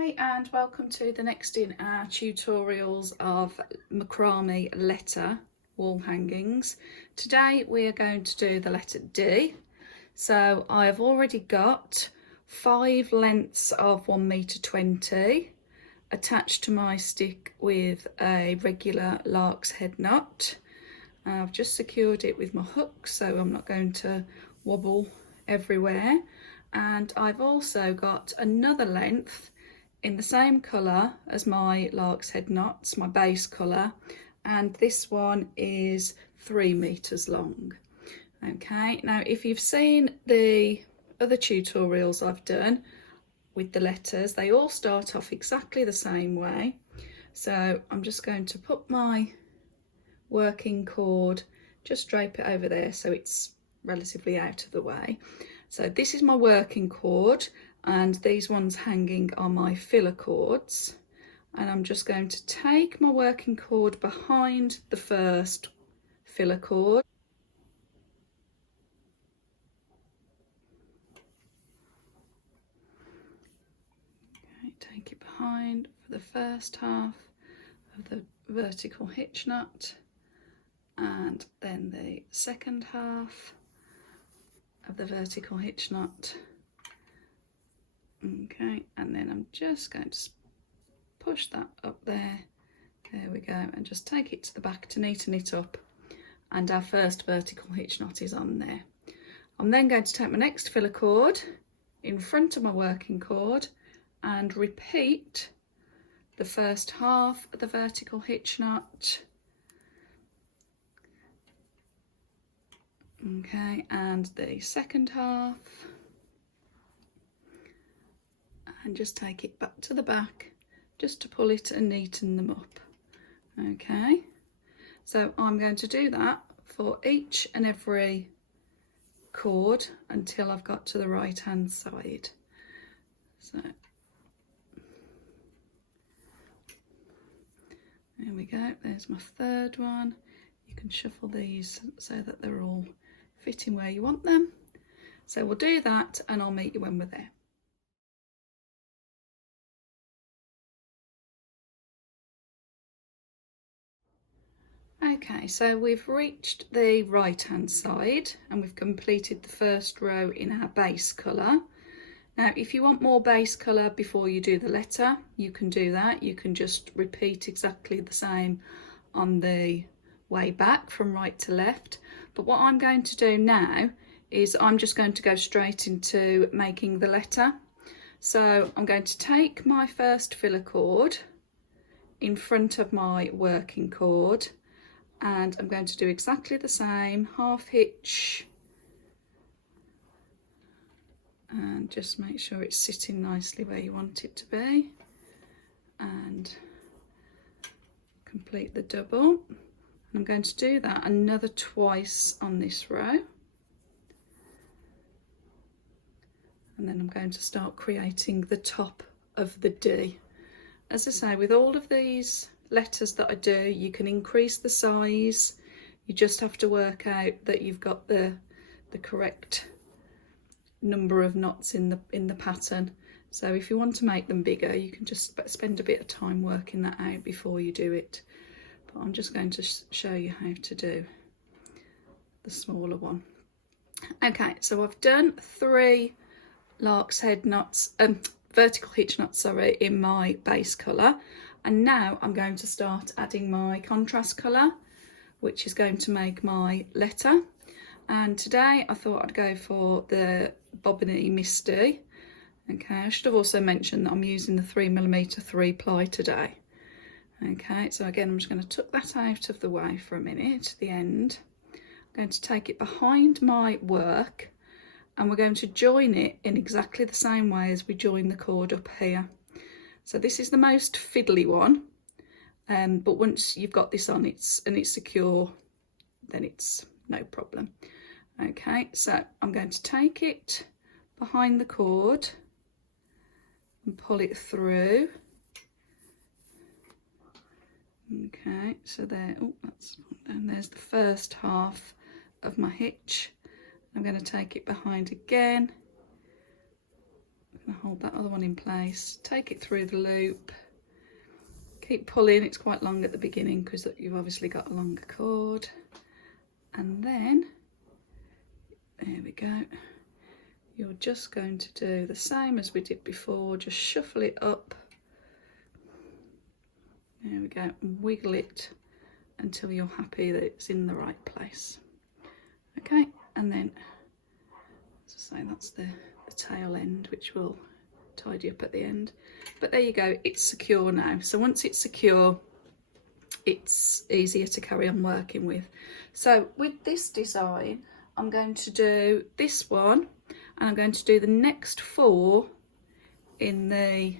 Hi and welcome to the next in our tutorials of macrame letter wall hangings. Today we are going to do the letter D. So I've already got 5 lengths of 1m20 attached to my stick with a regular lark's head knot. I've just secured it with my hook so I'm not going to wobble everywhere. And I've also got another length in the same colour as my lark's head knots, my base colour, and this one is 3 meters long. Okay, now if you've seen the other tutorials I've done with the letters, they all start off exactly the same way. So I'm just going to put my working cord, just drape it over there so it's relatively out of the way. So this is my working cord and these ones hanging are my filler cords, and I'm just going to take my working cord behind the first filler cord. Okay, take it behind for the first half of the vertical hitch knot and then the second half of the vertical hitch knot. Okay, and then I'm just going to push that up there. There we go, and just take it to the back to neaten it up, and our first vertical hitch knot is on there. I'm then going to take my next filler cord in front of my working cord and repeat the first half of the vertical hitch knot. Okay, and the second half, and just take it back to the back just to pull it and neaten them up. Okay, so I'm going to do that for each and every cord until I've got to the right hand side. So there we go, there's my third one. You can shuffle these so that they're all fitting where you want them. So we'll do that and I'll meet you when we're there. Okay, so we've reached the right hand side and we've completed the first row in our base colour. Now if you want more base colour before you do the letter, you can do that. You can just repeat exactly the same on the way back from right to left. But what I'm going to do now is I'm just going to go straight into making the letter. So I'm going to take my first filler cord in front of my working cord, and I'm going to do exactly the same, half hitch, and just make sure it's sitting nicely where you want it to be, and complete the double. And I'm going to do that another twice on this row, and then I'm going to start creating the top of the D. As I say, with all of these letters that I do, you can increase the size. You just have to work out that you've got the correct number of knots in the pattern. So if you want to make them bigger, you can just spend a bit of time working that out before you do it. But I'm just going to show you how to do the smaller one. Okay, so I've done 3 lark's head knots, vertical hitch knots, sorry, in my base colour. And now I'm going to start adding my contrast colour, which is going to make my letter. And today I thought I'd go for the Bobbiny Misty. Okay, I should have also mentioned that I'm using the 3mm 3-ply today. Okay, so again, I'm just going to tuck that out of the way for a minute, the end. I'm going to take it behind my work and we're going to join it in exactly the same way as we join the cord up here. So this is the most fiddly one, but once you've got this on it's secure, then it's no problem. Okay, so I'm going to take it behind the cord and pull it through. Okay, so there, oh, that's down. There's the first half of my hitch. I'm going to take it behind again, Gonna hold that other one in place, take it through the loop, keep pulling. It's quite long at the beginning because you've obviously got a longer cord, and then there we go. You're just going to do the same as we did before, just shuffle it up. There we go, and wiggle it until you're happy that it's in the right place. Okay, and then, as I say, that's the tail end, which will tidy up at the end. But there you go, it's secure now. So once it's secure, it's easier to carry on working with. So with this design, I'm going to do this one, and I'm going to do the next 4 in the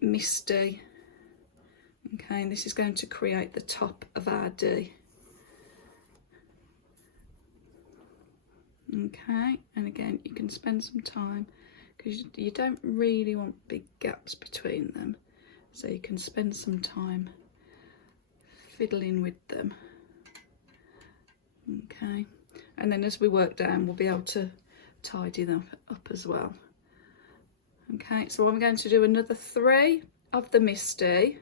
Misty. Okay, and this is going to create the top of our D. Okay, and again, you can spend some time because you don't really want big gaps between them, so you can spend some time fiddling with them. Okay, and then as we work down, we'll be able to tidy them up as well. Okay, so I'm going to do another 3 of the Misty,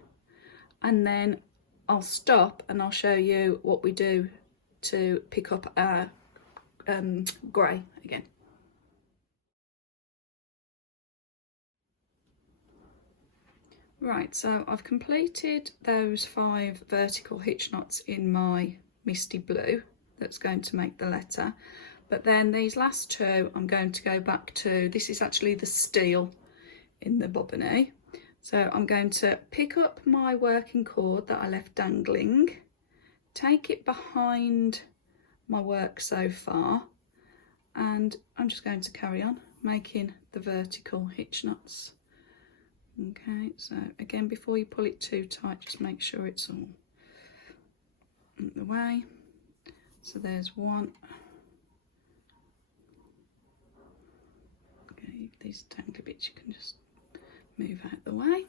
and then I'll stop and I'll show you what we do to pick up our grey again. Right, so I've completed those 5 vertical hitch knots in my Misty Blue that's going to make the letter, but then these last 2 I'm going to go back to. This is actually the steel in the bobbiny, so I'm going to pick up my working cord that I left dangling, take it behind my work so far, and I'm just going to carry on making the vertical hitch knots. Okay, so again, before you pull it too tight, just make sure it's all in the way. So there's 1. Okay, these tangly bits you can just move out the way.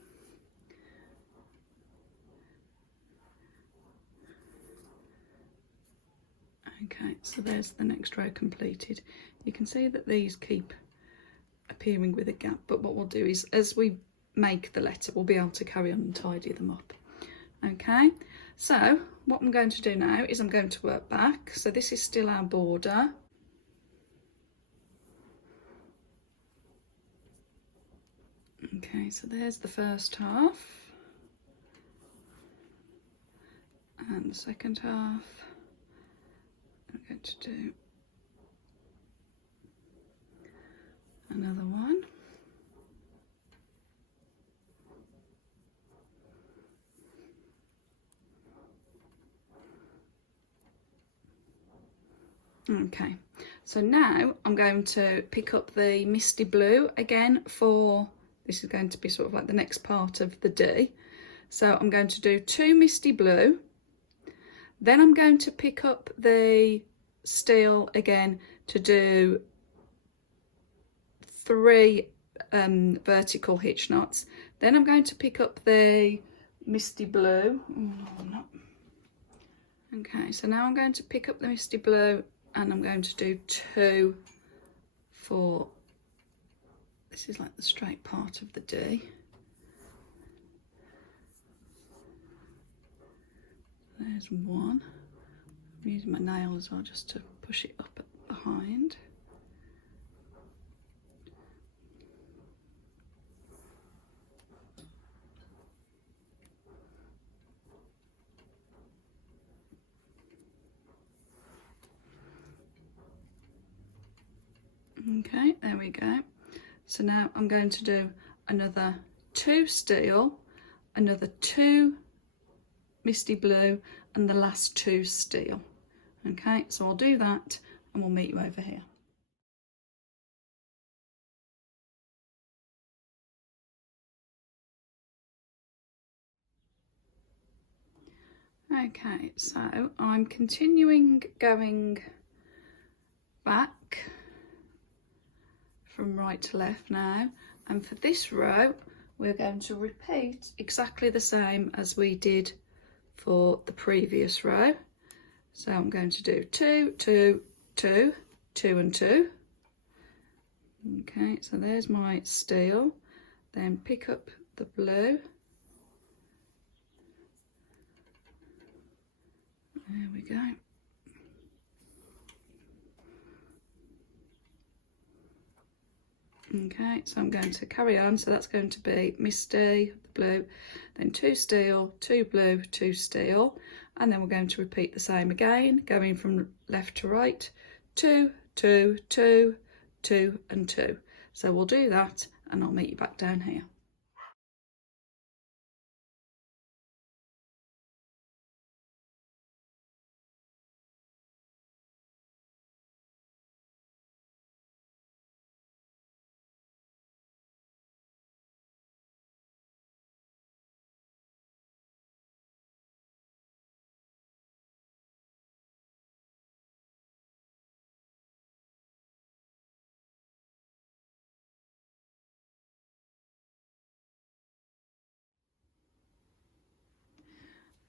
Okay, so there's the next row completed. You can see that these keep appearing with a gap, but what we'll do is, as we make the letter, we'll be able to carry on and tidy them up. Okay, so what I'm going to do now is I'm going to work back. So this is still our border. Okay, so there's the first half, and the second half. I'm going to do another one. Okay, so now I'm going to pick up the Misty Blue again for, this is going to be sort of like the next part of the D. So I'm going to do 2 Misty Blue, then I'm going to pick up the steel again to do 3 vertical hitch knots, then I'm going to pick up the Misty Blue. Okay, so now I'm going to pick up the Misty Blue, and I'm going to do 2 for, this is like the straight part of the D. There's 1. I'm using my nail as well just to push it up behind. Okay, there we go. So now I'm going to do another 2 steel, another 2 Misty Blue, and the last 2 steel. Okay, so I'll do that and we'll meet you over here. Okay, so I'm continuing going back from right to left now, and for this row we're going to repeat exactly the same as we did for the previous row. So I'm going to do 2, 2, 2, 2 and 2. Okay, so there's my steel. Then pick up the blue. There we go. Okay, so I'm going to carry on. So that's going to be Misty, the blue, then 2 steel, 2 blue, 2 steel, and then we're going to repeat the same again, going from left to right, 2, 2, 2, 2 and 2. So we'll do that and I'll meet you back down here.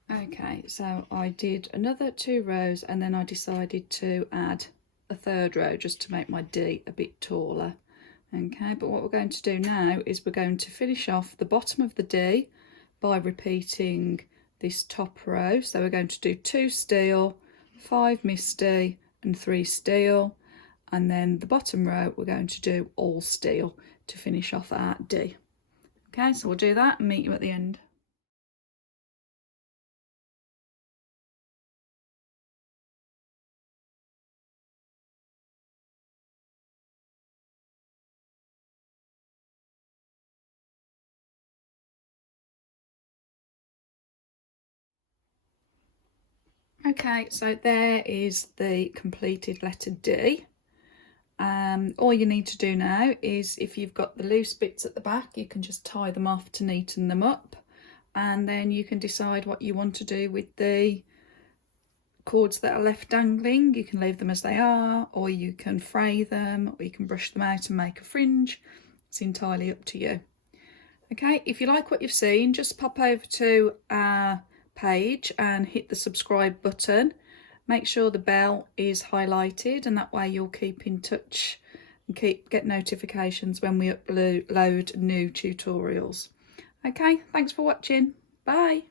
Okay, so I did another 2 rows and then I decided to add a 3rd row just to make my D a bit taller. Okay, but what we're going to do now is we're going to finish off the bottom of the D by repeating this top row. So we're going to do 2 steel, 5 misty and 3 steel, and then the bottom row we're going to do all steel to finish off our D. Okay, so we'll do that and meet you at the end. Okay, so there is the completed letter D. All you need to do now is, if you've got the loose bits at the back, you can just tie them off to neaten them up, and then you can decide what you want to do with the cords that are left dangling. You can leave them as they are, or you can fray them, or you can brush them out and make a fringe. It's entirely up to you. Okay, if you like what you've seen, just pop over to our page and hit the subscribe button. Make sure the bell is highlighted, and that way you'll keep in touch and get notifications when we upload new tutorials. Okay, thanks for watching. Bye.